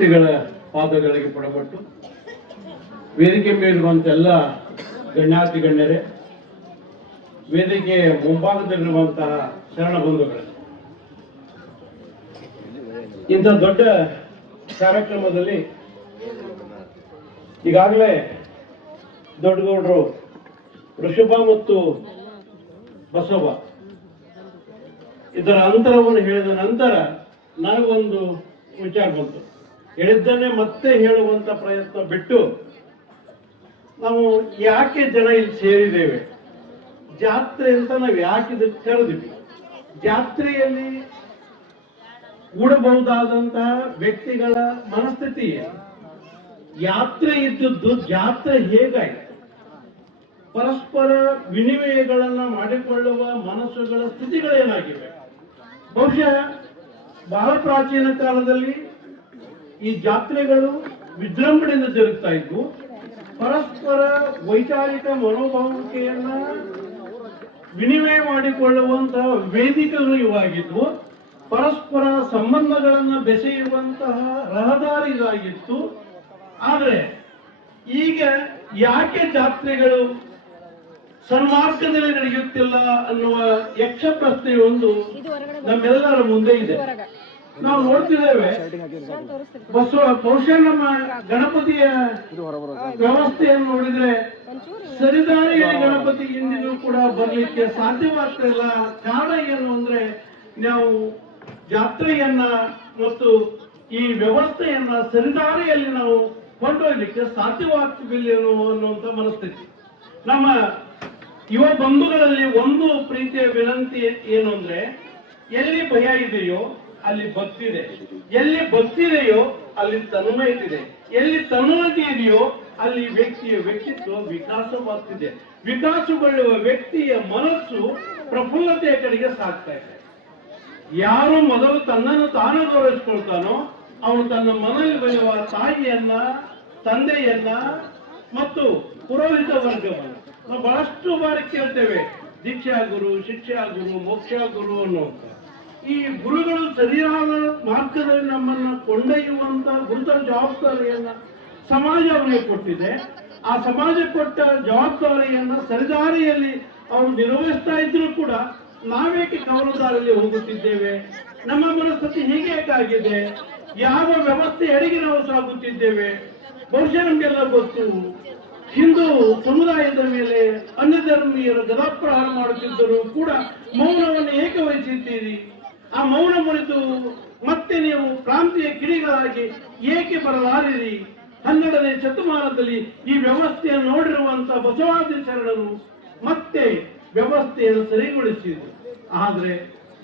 ಮೂರ್ತಿಗಳ ಪಾದಗಳಿಗೆ ಪಡಪಟ್ಟು ವೇದಿಕೆ ಮೇಲಿರುವಂತ ಎಲ್ಲ ಗಣ್ಯಾತಿ ಗಣ್ಯರೇ, ವೇದಿಕೆ ಮುಂಭಾಗದಲ್ಲಿರುವಂತಹ ಶರಣ ಬಂಧುಗಳೇ, ಇಂಥ ದೊಡ್ಡ ಕಾರ್ಯಕ್ರಮದಲ್ಲಿ ಈಗಾಗಲೇ ದೊಡ್ಡಗೌಡರು ಋಷಭ ಮತ್ತು ಬಸವ ಇದರ ಅಂತರವನ್ನು ಹೇಳಿದ ನಂತರ ನನಗೊಂದು ವಿಚಾರ ಬಂತು. ಹೇಳಿದ್ದನ್ನೇ ಮತ್ತೆ ಹೇಳುವಂತ ಪ್ರಯತ್ನ ಬಿಟ್ಟು ನಾವು ಯಾಕೆ ಜನ ಇಲ್ಲಿ ಸೇರಿದ್ದೇವೆ, ಜಾತ್ರೆ ಅಂತ ನಾವು ಯಾಕೆ ಇದಕ್ಕೆ ಕರೆದಿವಿ, ಜಾತ್ರೆಯಲ್ಲಿ ಕೂಡಬಹುದಾದಂತಹ ವ್ಯಕ್ತಿಗಳ ಮನಸ್ಥಿತಿ ಏನು, ಯಾತ್ರೆ ಇದ್ದದ್ದು ಜಾತ್ರೆ ಹೇಗಾಯಿತು, ಪರಸ್ಪರ ವಿನಿಮಯಗಳನ್ನ ಮಾಡಿಕೊಳ್ಳುವ ಮನಸ್ಸುಗಳ ಸ್ಥಿತಿಗಳೇನಾಗಿವೆ. ಬಹುಶಃ ಬಹಳ ಪ್ರಾಚೀನ ಕಾಲದಲ್ಲಿ ಈ ಜಾತ್ರೆಗಳು ವಿಜೃಂಭಣೆಯಿಂದ ಜರುಗ್ತಾ ಇದ್ವು. ಪರಸ್ಪರ ವೈಚಾರಿಕ ಮನೋಭಾವಿಕೆಯನ್ನ ವಿನಿಮಯ ಮಾಡಿಕೊಳ್ಳುವಂತಹ ವೇದಿಕೆಗಳು ಇವಾಗಿದ್ವು. ಪರಸ್ಪರ ಸಂಬಂಧಗಳನ್ನು ಬೆಸೆಯುವಂತಹ ರಹದಾರಿ ಇದಾಗಿತ್ತು. ಆದರೆ ಈಗ ಯಾಕೆ ಜಾತ್ರೆಗಳು ಸನ್ಮಾರ್ಗದಲ್ಲಿ ನಡೆಯುತ್ತಿಲ್ಲ ಅನ್ನುವ ಯಕ್ಷ ಪ್ರಶ್ನೆ ಒಂದು ನಮ್ಮೆಲ್ಲರ ಮುಂದೆ ಇದೆ. ನಾವು ನೋಡ್ತಿದ್ದೇವೆ, ಬಹುಶಃ ನಮ್ಮ ಗಣಪತಿಯ ವ್ಯವಸ್ಥೆಯನ್ನು ನೋಡಿದ್ರೆ ಸರಿದಾರಿಯ ಗಣಪತಿ ಇಂದಿಗೂ ಕೂಡ ಬರ್ಲಿಕ್ಕೆ ಸಾಧ್ಯವಾಗ್ತಿಲ್ಲ. ಕಾರಣ ಏನು ಅಂದ್ರೆ, ನಾವು ಜಾತ್ರೆಯನ್ನ ಮತ್ತು ಈ ವ್ಯವಸ್ಥೆಯನ್ನ ಸರಿದಾರಿಯಲ್ಲಿ ನಾವು ಕೊಂಡೊಯ್ಯಲಿಕ್ಕೆ ಸಾಧ್ಯವಾಗ್ತಿಲ್ಲ ಅನ್ನುವಂಥ ಮನಸ್ಥಿತಿ. ನಮ್ಮ ಯುವ ಬಂಧುಗಳಲ್ಲಿ ಒಂದು ಪ್ರೀತಿಯ ವಿನಂತಿ ಏನು ಅಂದ್ರೆ, ಎಲ್ಲಿ ಭಯ ಇದೆಯೋ ಅಲ್ಲಿ ಭಕ್ತಿ ಇದೆ, ಎಲ್ಲಿ ಭಕ್ತಿ ಇದೆಯೋ ಅಲ್ಲಿ ತನ್ಮಯತೆ ಇದೆ, ಎಲ್ಲಿ ತನ್ಮಯತೆ ಇದೆಯೋ ಅಲ್ಲಿ ವ್ಯಕ್ತಿಯ ವ್ಯಕ್ತಿತ್ವ ವಿಕಾಸವಾಗ್ತಿದೆ. ವಿಕಾಸಗೊಳ್ಳುವ ವ್ಯಕ್ತಿಯ ಮನಸ್ಸು ಪ್ರಫುಲ್ಲತೆಯ ಕಡೆಗೆ ಸಾಗ್ತಾ ಇದೆ. ಯಾರು ಮೊದಲು ತನ್ನನ್ನು ತಾನು ಗೌರವಿಸ್ಕೊಳ್ತಾನೋ ಅವನು ತನ್ನ ಮನೆಯಲ್ಲಿ ಬರುವ ತಾಯಿಯನ್ನ, ತಂದೆಯನ್ನ ಮತ್ತು ಪುರೋಹಿತ ವರ್ಗವನ್ನು ನಾವು ಬಹಳಷ್ಟು ಬಾರಿ ಕೇಳ್ತೇವೆ, ದೀಕ್ಷಾ ಗುರು, ಶಿಕ್ಷಾ ಗುರು, ಮೋಕ್ಷ ಗುರು ಅನ್ನುವಂಥ ಈ ಗುರುಗಳು ಸರಿಯಾದ ಮಾರ್ಗದಲ್ಲಿ ನಮ್ಮನ್ನ ಕೊಂಡೊಯ್ಯುವಂತ ಗುರುತರ ಜವಾಬ್ದಾರಿಯನ್ನ ಸಮಾಜ ಅವರಿಗೆ ಕೊಟ್ಟಿದೆ. ಆ ಸಮಾಜ ಕೊಟ್ಟ ಜವಾಬ್ದಾರಿಯನ್ನ ಸರಿದಾರಿಯಲ್ಲಿ ಅವರು ನಿರ್ವಹಿಸ್ತಾ ಇದ್ರು ಕೂಡ ನಾವೇಕೆ ಕವಲದಾರಿಯಲ್ಲಿ ಹೋಗುತ್ತಿದ್ದೇವೆ? ನಮ್ಮ ಮನಸ್ಥಿತಿ ಹೀಗೆ ಏಕಾಗಿದೆ? ಯಾವ ವ್ಯವಸ್ಥೆ ಅಡಿಗೆ ನಾವು ಸಾಗುತ್ತಿದ್ದೇವೆ? ಬಹುಶಃ ನಮಗೆಲ್ಲ ಗೊತ್ತು, ಹಿಂದೂ ಸಮುದಾಯದ ಮೇಲೆ ಅನ್ಯ ಧರ್ಮೀಯರು ಗದಾಪ್ರಹಾರ ಮಾಡುತ್ತಿದ್ದರೂ ಕೂಡ ಮೌನವನ್ನು ಏಕೆ ವಹಿಸಿದ್ದೀರಿ? ಆ ಮೌನ ಮುರಿದು ಮತ್ತೆ ನೀವು ಕ್ರಾಂತಿಯ ಕಿಡಿಗಳಾಗಿ ಏಕೆ ಬರಲಾರಿರಿ? 12ನೇ ಶತಮಾನದಲ್ಲಿ ಈ ವ್ಯವಸ್ಥೆಯನ್ನು ನೋಡಿರುವಂತಹ ಬಸವಾದಿ ಶರಣರು ಮತ್ತೆ ವ್ಯವಸ್ಥೆಯನ್ನು ಸರಿಗೊಳಿಸಿದರು. ಆದ್ರೆ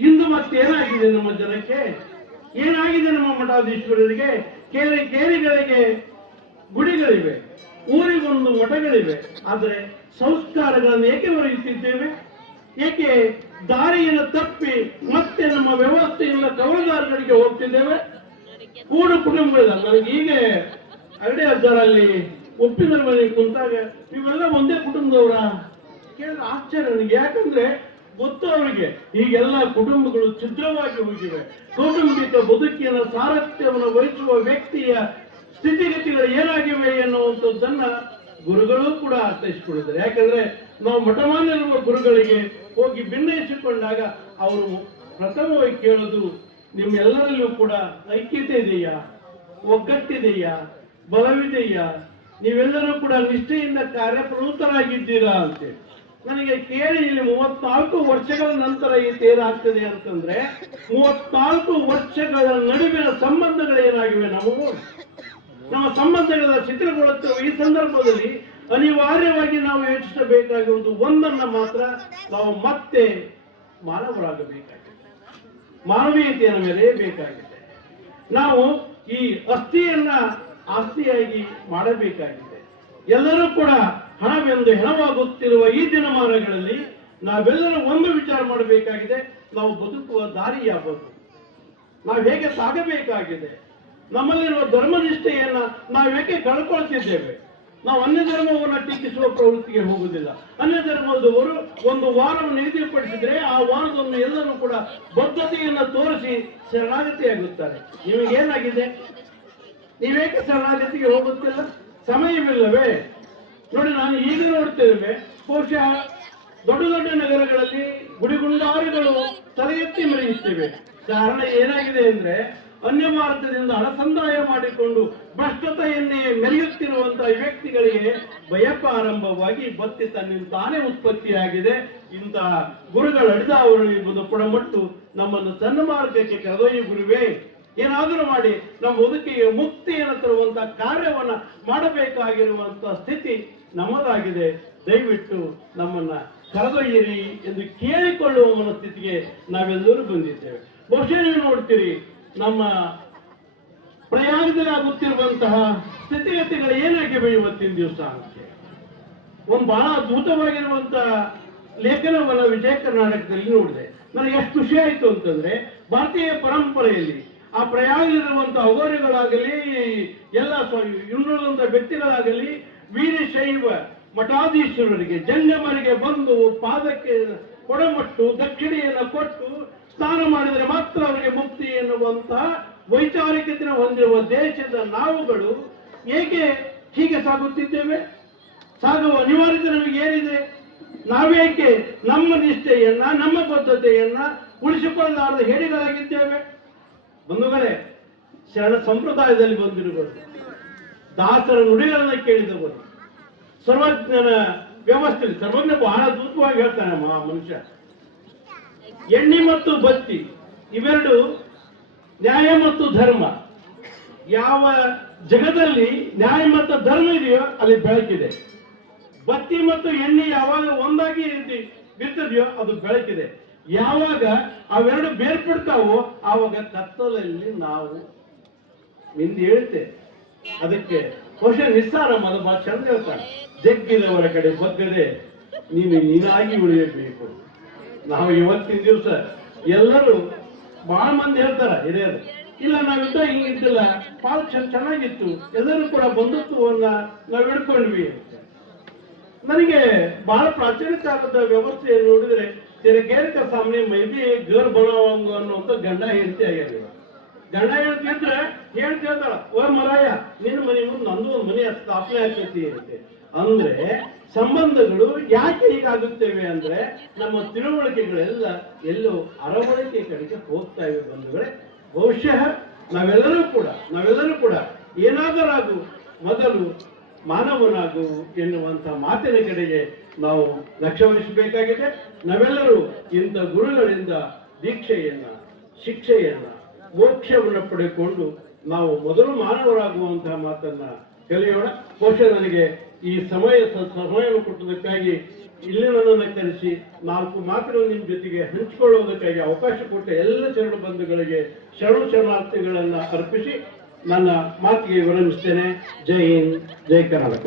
ಇಂದು ಮತ್ತೆ ಏನಾಗಿದೆ ನಮ್ಮ ಜನಕ್ಕೆ, ಏನಾಗಿದೆ ನಮ್ಮ ಮಠಾಧೀಶ್ವರರಿಗೆ? ಕೇರಿಗಳಿಗೆ ಗುಡಿಗಳಿವೆ, ಊರಿಗೊಂದು ಮಠಗಳಿವೆ, ಆದರೆ ಸಂಸ್ಕಾರಗಳನ್ನು ಏಕೆ ಹೊರೆಯುತ್ತಿದ್ದೇವೆ? ಏಕೆ ದಾರಿಯನ್ನು ತಪ್ಪಿ ಮತ್ತೆ ನಮ್ಮ ವ್ಯವಸ್ಥೆಯಿಂದ ಕವಲುದಾರಗಳಿಗೆ ಹೋಗ್ತಿದ್ದೇವೆ? ಕೂಡು ಕುಟುಂಬದ ನನಗೆ ಹೀಗೆ ಅರಡೆ ಹದ್ದಾರಲ್ಲಿ ಒಪ್ಪಿನ ಮನೆಗೆ ಕುಂತಾಗ ಇವೆಲ್ಲ ಒಂದೇ ಕುಟುಂಬದವರ ಕೇಳಿದ್ರೆ ಆಶ್ಚರ್ಯ ನನಗೆ. ಯಾಕಂದ್ರೆ ಗೊತ್ತು ಅವರಿಗೆ ಹೀಗೆಲ್ಲ ಕುಟುಂಬಗಳು ಛಿದ್ರವಾಗಿ ಹೋಗಿವೆ. ಕೌಟುಂಬಿಕ ಬದುಕಿನ ಸಾರಥ್ಯವನ್ನು ವಹಿಸುವ ವ್ಯಕ್ತಿಯ ಸ್ಥಿತಿಗತಿಗಳು ಏನಾಗಿವೆ ಎನ್ನುವಂಥದ್ದನ್ನ ಗುರುಗಳು ಕೂಡ ಅರ್ಥೈಸಿಕೊಂಡಿದ್ದಾರೆ. ಯಾಕಂದ್ರೆ ನಾವು ಮಠಮಾನ್ಯರುವ ಗುರುಗಳಿಗೆ ಹೋಗಿ ಭಿನ್ನಯಿಸಿಕೊಂಡಾಗ ಅವರು ಪ್ರಥಮವಾಗಿ ಕೇಳೋದು, ನಿಮ್ಮೆಲ್ಲರಲ್ಲೂ ಕೂಡ ಐಕ್ಯತೆ ಇದೆಯಾ, ಒಗ್ಗಟ್ಟಿದೆಯಾ, ಬಲವಿದೆಯಾ, ನೀವೆಲ್ಲರೂ ಕೂಡ ನಿಷ್ಠೆಯಿಂದ ಕಾರ್ಯಪ್ರವೃತ್ತರಾಗಿದ್ದೀರಾ ಅಂತೇಳಿ. ನನಗೆ ಕೇಳಿ ಇಲ್ಲಿ 34 ವರ್ಷಗಳ ನಂತರ ಈ ತೇರಾಗ್ತದೆ ಅಂತಂದ್ರೆ 34 ವರ್ಷಗಳ ನಡುವಿನ ಸಂಬಂಧಗಳೇನಾಗಿವೆ ನಮಗೂ ನಮ್ಮ ಸಂಬಂಧಗಳ ಶಿಥಿಲಗೊಳ್ಳುತ್ತಿರುವ ಈ ಸಂದರ್ಭದಲ್ಲಿ ಅನಿವಾರ್ಯವಾಗಿ ನಾವು ಯೋಚಿಸಬೇಕಾಗಿರುವುದು ಒಂದನ್ನ ಮಾತ್ರ, ನಾವು ಮತ್ತೆ ಮಾನವರಾಗಬೇಕಾಗಿದೆ, ಮಾನವೀಯತೆಯ ಮೇಲೆ ಬೇಕಾಗಿದೆ. ನಾವು ಈ ಅಸ್ಥಿಯನ್ನ ಆಸ್ತಿಯಾಗಿ ಮಾಡಬೇಕಾಗಿದೆ. ಎಲ್ಲರೂ ಕೂಡ ಹಣವೆಂದು ಹೆಣವಾಗುತ್ತಿರುವ ಈ ದಿನಮಾನಗಳಲ್ಲಿ ನಾವೆಲ್ಲರೂ ಒಂದು ವಿಚಾರ ಮಾಡಬೇಕಾಗಿದೆ, ನಾವು ಬದುಕುವ ದಾರಿ ಯಾವುದು, ನಾವು ಹೇಗೆ ಸಾಗಬೇಕಾಗಿದೆ, ನಮ್ಮಲ್ಲಿರುವ ಧರ್ಮನಿಷ್ಠೆಯನ್ನ ನಾವು ಹೇಗೆ ಕಳ್ಕೊಳ್ತಿದ್ದೇವೆ. ನಾವು ಅನ್ಯ ಧರ್ಮವನ್ನು ಟೀಕಿಸುವ ಪ್ರವೃತ್ತಿಗೆ ಹೋಗುವುದಿಲ್ಲ. ಅನ್ಯ ಧರ್ಮದವರು ಒಂದು ವಾರವನ್ನು ನಿಗದಿಪಡಿಸಿದ್ರೆ ಆ ವಾರವನ್ನು ಎಲ್ಲರೂ ಕೂಡ ಬದ್ಧತೆಯನ್ನು ತೋರಿಸಿ ಶರಣಾಗತಿಯಾಗುತ್ತಾರೆ. ನಿಮಗೇನಾಗಿದೆ? ನೀವೇಕೆ ಶರಣಾಗತಿಗೆ ಹೋಗುತ್ತಿಲ್ಲ? ಸಮಯವಿಲ್ಲವೇ? ನೋಡಿ, ನಾನು ಈಗ ನೋಡ್ತೇವೆ, ಬಹುಶಃ ದೊಡ್ಡ ದೊಡ್ಡ ನಗರಗಳಲ್ಲಿ ಗುಡಿಗುಂಡಾರಗಳು ತಲೆ ಎತ್ತಿ ಮೆರೆಯುತ್ತಿವೆ. ಕಾರಣ ಏನಾಗಿದೆ ಅಂದ್ರೆ, ಅನ್ಯ ಭಾರತದಿಂದ ಹಣ ಸಂದಾಯ ಮಾಡಿಕೊಂಡು ಭ್ರಷ್ಟತೆಯನ್ನೇ ಮೆರೆಯುತ್ತಿರುವಂತಹ ವ್ಯಕ್ತಿಗಳಿಗೆ ಭಯ ಪ್ರಾರಂಭವಾಗಿ ಬತ್ತಿ ತನ್ನಿಂದಾನೇ ಉತ್ಪತ್ತಿಯಾಗಿದೆ. ಇಂತಹ ಗುರುಗಳು ಅಡಿದವರು ಎಂಬುದು ಪುಡಮಟ್ಟು ನಮ್ಮನ್ನು ಸನ್ಮಾರ್ಗಕ್ಕೆ ಕರೆದೊಯ್ಯ ಗುರುವೇ, ಏನಾದರೂ ಮಾಡಿ ನಮ್ಮ ಬದುಕಿಗೆ ಮುಕ್ತಿಯನ್ನು ತರುವಂತಹ ಕಾರ್ಯವನ್ನ ಮಾಡಬೇಕಾಗಿರುವಂತಹ ಸ್ಥಿತಿ ನಮ್ಮದಾಗಿದೆ. ದಯವಿಟ್ಟು ನಮ್ಮನ್ನ ಕರೆದೊಯ್ಯಿರಿ ಎಂದು ಕೇಳಿಕೊಳ್ಳುವ ಮನಸ್ಥಿತಿಗೆ ನಾವೆಲ್ಲರೂ ಬಂದಿದ್ದೇವೆ. ಬಹುಶಃ ನೀವು ನೋಡ್ತೀರಿ, ನಮ್ಮ ಪ್ರಯಾಣದಲ್ಲಿ ಆಗುತ್ತಿರುವಂತಹ ಸ್ಥಿತಿಗತಿಗಳು ಏನಾಗಿವೆ ಇವತ್ತಿನ ದಿವಸ ಅಂತ. ಒಂದು ಬಹಳ ಅದ್ಭುತವಾಗಿರುವಂತಹ ಲೇಖನವನ್ನ ವಿಜಯ ಕರ್ನಾಟಕದಲ್ಲಿ ನೋಡಿದೆ. ನನಗೆ ಎಷ್ಟು ಖುಷಿ ಆಯಿತು ಅಂತಂದ್ರೆ, ಭಾರತೀಯ ಪರಂಪರೆಯಲ್ಲಿ ಆ ಪ್ರಯಾಗದಲ್ಲಿರುವಂತಹ ಅಘೋರಿಗಳಾಗಲಿ, ಎಲ್ಲ ಇನ್ನುಳಿದಂತ ವ್ಯಕ್ತಿಗಳಾಗಲಿ, ವೀರಶೈವ ಮಠಾಧೀಶ್ವರರಿಗೆ ಜಂಗಮರಿಗೆ ಬಂದು ಪಾದಕ್ಕೆ ಕೊಡಮಟ್ಟು ದಕ್ಷಿಣೆಯನ್ನು ಕೊಟ್ಟು ಸ್ನಾನ ಮಾಡಿದರೆ ಮಾತ್ರ ಅವರಿಗೆ ಮುಕ್ತಿ ಎನ್ನುವಂತಹ ವೈಚಾರಿಕತೆ ಹೊಂದಿರುವ ದೇಶದ ನಾವುಗಳು ಏಕೆ ಹೀಗೆ ಸಾಗುತ್ತಿದ್ದೇವೆ? ಸಾಗುವ ಅನಿವಾರ್ಯತೆ ನಮಗೆ ಏನಿದೆ? ನಾವೇಕೆ ನಮ್ಮ ನಿಷ್ಠೆಯನ್ನ, ನಮ್ಮ ಬದ್ಧತೆಯನ್ನ ಉಳಿಸಿಕೊಳ್ಳಲಾರದ ಹೇಡಿಗಳಾಗಿದ್ದೇವೆ? ಬಂಧುಗಳೇ, ಶರಣ ಸಂಪ್ರದಾಯದಲ್ಲಿ ಬಂದಿರುವರು, ದಾಸರ ನುಡಿಗಳನ್ನ ಕೇಳಿದವರು, ಸರ್ವಜ್ಞನ ವ್ಯವಸ್ಥೆ, ಸರ್ವಜ್ಞ ಬಹಳ ಅದ್ಭುತವಾಗಿ ಹೇಳ್ತಾನೆ ಮನುಷ್ಯ. ಎಣ್ಣೆ ಮತ್ತು ಬತ್ತಿ ಇವೆರಡು ನ್ಯಾಯ ಮತ್ತು ಧರ್ಮ. ಯಾವ ಜಗದಲ್ಲಿ ನ್ಯಾಯ ಮತ್ತು ಧರ್ಮ ಇದೆಯೋ ಅಲ್ಲಿ ಬೆಳಕಿದೆ. ಬತ್ತಿ ಮತ್ತು ಎಣ್ಣೆ ಯಾವಾಗ ಒಂದಾಗಿ ಬಿರ್ತದೆಯೋ ಅದು ಬೆಳಕಿದೆ. ಯಾವಾಗ ಅವೆರಡು ಬೇರ್ಪಡ್ತಾವೋ ಆವಾಗ ಕತ್ತಲಲ್ಲಿ ನಾವು ನಿಂದು ಹೇಳ್ತೇವೆ. ಅದಕ್ಕೆ ಬಹುಶಃ ನಿಸ್ಸಾರ ಅದು ಬಹಳ ಚಂದ ಹೇಳ್ತಾನೆ, ಜಗ್ಗಿದವರ ಕಡೆ ಬಗ್ಗದೆ ನೀನಾಗಿ ಉಳಿಯಬೇಕು. ನಾವು ಇವತ್ತಿನ ದಿವಸ ಎಲ್ಲರೂ ಬಹಳ ಮಂದಿ ಹೇಳ್ತಾರ ಹಿರಿಯರು, ಇಲ್ಲ ನಾವಿದ್ದ ಹಿಂಗಿದ್ದಿಲ್ಲ, ಬಹಳ ಚೆನ್ನಾಗಿತ್ತು, ಎಲ್ಲರೂ ಕೂಡ ಬಂಧುತ್ವವನ್ನ ನಾವು ಹಿಡ್ಕೊಂಡ್ವಿ. ನನಗೆ ಬಹಳ ಪ್ರಾಚೀನ ಕಾಲದ ವ್ಯವಸ್ಥೆಯನ್ನು ನೋಡಿದ್ರೆ ತೆರೆಗೇರ್ ಕ ಸಾಮನೆ ಮೈಬಿ ಗರ್ ಬರೋಂಗ ಅನ್ನುವಂಥ ಗಂಡ ಹೆಂಡತಿ ಆಗ್ಯಾರ. ಗಂಡ ಹೆಂಡತಿ ಅಂದ್ರೆ ಹೇಳ್ತಾಳ, ಓ ಮರಾಯ ನಿನ್ನ ಮನೆ ಮುಂದೆ ನಂದು ಒಂದು ಮನೆ ಸ್ಥಾಪನೆ ಆಗ್ತೈತಿ ಅಂತೆ. ಅಂದ್ರೆ ಸಂಬಂಧಗಳು ಯಾಕೆ ಹೀಗಾಗುತ್ತೇವೆ ಅಂದ್ರೆ, ನಮ್ಮ ತಿಳುವಳಿಕೆಗಳೆಲ್ಲ ಎಲ್ಲೋ ಅರವಳಿಕೆ ಕಡೆಗೆ ಹೋಗ್ತಾ ಇವೆ ಬಂಧುಗಳೇ. ಬಹುಶಃ ನಾವೆಲ್ಲರೂ ಕೂಡ ಏನಾದರಾಗು ಮೊದಲು ಮಾನವನಾಗು ಎನ್ನುವಂತ ಮಾತಿನ ಕಡೆಗೆ ನಾವು ಲಕ್ಷ್ಯ ವಹಿಸಬೇಕಾಗಿದೆ. ನಾವೆಲ್ಲರೂ ಇಂಥ ಗುರುಗಳಿಂದ ದೀಕ್ಷೆಯನ್ನ, ಶಿಕ್ಷೆಯನ್ನ, ಮೋಕ್ಷವನ್ನು ಪಡೆದುಕೊಂಡು ನಾವು ಮೊದಲು ಮಾನವರಾಗುವಂತಹ ಮಾತನ್ನ ಕಲಿಯೋಣ. ಬಹುಶಃ ನನಗೆ ಈ ಸಮಯವನ್ನು ಕೊಟ್ಟದಕ್ಕಾಗಿ ಇಲ್ಲಿ ನನ್ನನ್ನು ಕರೆಸಿ 4 ಮಾತುಗಳು ನಿಮ್ಮ ಜೊತೆಗೆ ಹಂಚಿಕೊಳ್ಳುವುದಕ್ಕಾಗಿ ಅವಕಾಶ ಕೊಟ್ಟ ಎಲ್ಲ ಶರಣ ಬಂಧುಗಳಿಗೆ ಶರಣಾರ್ಥಿಗಳನ್ನ ಅರ್ಪಿಸಿ ನನ್ನ ಮಾತಿಗೆ ವಿರಮಿಸ್ತೇನೆ. ಜೈ ಹಿಂದ್, ಜೈ ಕರ್ನಾಟಕ.